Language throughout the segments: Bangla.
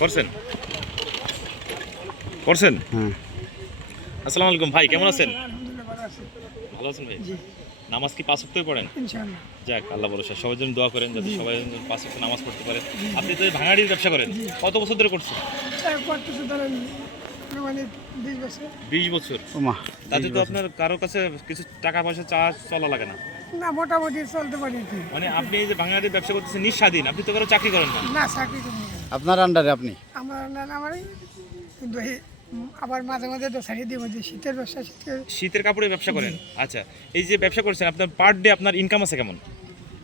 করছেন করছেন হ্যাঁ। আসসালামু আলাইকুম ভাই, কেমন আছেন? আলহামদুলিল্লাহ ভালো আছি। ভালো আছেন ভাই? জি, নামাজ কি 5 ওয়াক্তই পড়েন? ইনশাআল্লাহ। যাক, আল্লাহ ভরসা, সবার জন্য দোয়া করেন যাতে জি। সবাই 5 ওয়াক্ত নামাজ পড়তে পারে। আপনি তো এই ভাঙাড়ির ব্যবসা করেন, জি। কত বছর ধরে করছেন? করতেছে ধরেন আনুমানিক 20 বছর। 20 বছর। ওমা, তাতে তো আপনার কারো কাছে কিছু টাকা পয়সা চলা লাগে না। না, মোটামুটি চলতে পারি কি। মানে আপনি এই যে ভাঙাড়ির ব্যবসা করতেছেন নিঃস্বাধীন, আপনি তো কারো চাকরি করেন না। না, চাকরি করি না। আপনার আন্ডারে আপনি? আমার না আমারই, কিন্তু আবার মাঝে মাঝে তো ছাড়িয়ে দিব যে শীতের ব্যবসা শীতের কাপড়ের ব্যবসা করেন? আচ্ছা, এই যে ব্যবসা করছেন আপনার পার ডে আপনার ইনকাম আছে কেমন?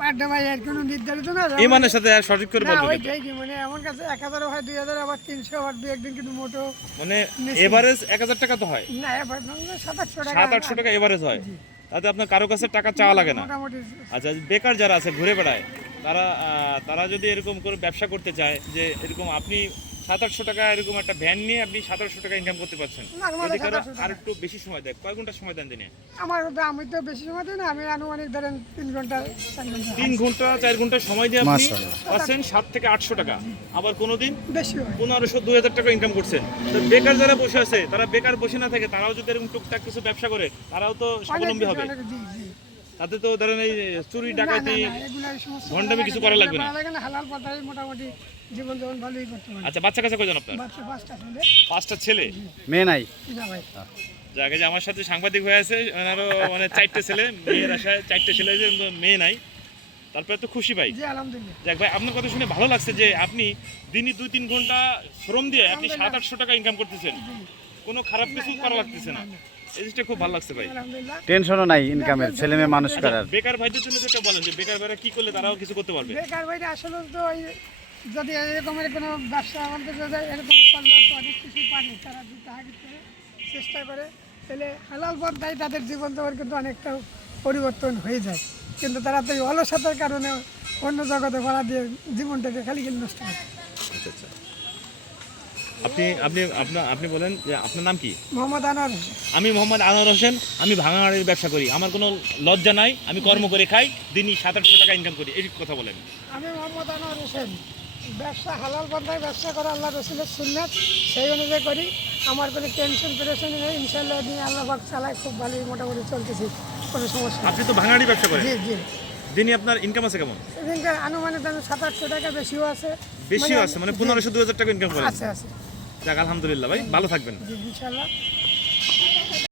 পারটা ভাই আর কোনো নির্ধারিত না। ইমানের সাথে সঠিক করে না, বলবেন। ওইটাই কি, মানে আমার কাছে 1000 হয়, 2000, আবার 300, আবার 2-1 দিন কিন্তু মোটো মানে নিশ্চয়ই। এভারেজ 1000 টাকা তো হয়, না, এবার 700-800 টাকা। 700-800 টাকা এভারেজ হয়। তাতে আপনার কারো কাছে টাকা চাওয়া লাগে না। মোটামুটি। আচ্ছা, বেকার যারা আছে ঘুরে বেড়ায়, তারা যদি এরকম করে ব্যবসা করতে চায়, যে এরকম আপনি 700-800 টাকা এরকম একটা ভ্যান নিয়ে আপনি 700 টাকা ইনকাম করতে পারছেন, না, মানে যদি কারো 700 টাকা। আর একটু বেশি সময় দেয়, কয় ঘন্টা সময় দেন দিনে? আমি তো বেশি সময় দিই না, আমি আনুমানিক ধরেন 3 ঘন্টা 4 ঘন্টা 3 ঘন্টা 4 ঘন্টা সময় দিয়ে আপনি মাশাআল্লাহ। পাচ্ছেন 7 থেকে 800 টাকা, আবার কোনোদিন বেশি হয়। 1500-2000 টাকা ইনকাম করছেন। তো বেকার যারা বসে আছে, তারা বেকার বসে না থাকে, তারাও যদি এরকম টুকটাক কিছু ব্যবসা করে, তারাও তো স্বাবলম্বী হবে। জি, জি। তাতে তো ধরেন এই চুরি ডাকাতি, না, এগুলার সমস্যা ভণ্ডামি কিছু করা লাগবে না। না, হালাল পথে মোটামুটি জীবন যাপন ভালোই করতে পারে। আচ্ছা, বাচ্চা কাছে কয়জন আপনার? বাচ্চা 5টা ছেলে। 5টা ছেলে? মেয়ে নাই? না ভাই, যাকে যে আমার সাথে সাংবাদিক হয়ে আছে, ওনারও মানে 4টে ছেলে, মেয়ের আশায় 4টে ছেলে, যে মেয়ে নাই, তারপরে তো খুশি ভাই। জি আলহামদুলিল্লাহ। যাক ভাই, আপনার কথা শুনে ভালো লাগছে যে আপনি দিনই 2-3 ঘন্টা শ্রম দিয়ে আপনি 700-800 টাকা ইনকাম করতেছেন, কোনো খারাপ কিছু করা লাগতেছে না। এই জিনিসটা খুব ভালো লাগছে ভাই। আলহামদুলিল্লাহ। টেনশনও নাই ইনকামের, ছেলে মেয়ে মানুষ করার। বেকার ভাইদের জন্য যেটা বলেন, যে বেকার ভাইরা কি করলে তারাও কিছু করতে পারবে? বেকার ভাইরা আসলে তো যদি এরকমের কোনো ব্যবসা আমাদের যদি এরকম করলে তো অনেক কিছু পারে, তারা যদি তাহাকে করে চেষ্টা করে, তাহলে হালাল পথ দেয়, তাদের জীবন যাপন কিন্তু অনেকটা পরিবর্তন হয়ে যায়। কিন্তু তারা তো এই অলসতার কারণে অন্য জগতে ভাড়া দিয়ে জীবনটাকে খালি নষ্ট করে। আচ্ছা আচ্ছা, আপনি আপনি আপনি বলেন যে আপনার নাম কি? মোহাম্মদ আনোয়ার হোসেন। আমি মোহাম্মদ আনোয়ার হোসেন, আমি ভাঙাড়ির ব্যবসা করি, আমার কোনো লজ্জা নাই, আমি কর্ম করে খাই, দিনই 700-800 টাকা ইনকাম করি, এই কথা বলেন। আমি মোহাম্মদ আনোয়ার হোসেন, ব্যবসা হালাল পন্থায় ব্যবসা করা আল্লাহ রসুলের সুন্নাত, সেই অনুযায়ী করি। আমার কোনো টেনশন পেরেশন নেই, ইনশাল্লাহ নিয়ে আল্লাহ পাক চালায়, খুব ভালোই মোটামুটি চলতেছি, কোনো সমস্যা নেই। আপনি তো ভাঙাড়ি ব্যবসা করেন, জি, জি। দিনই আপনার ইনকাম আছে কেমন? এদিনকার আনুমানিক দাম 700-800 টাকা, বেশিও আছে। বেশিও আছে, মানে 1500-2000 টাকা ইনকাম করেন? আছে আছে। যাক, আলহামদুলিল্লাহ ভাই, ভালো থাকবেন। জি, ইনশাল্লাহ।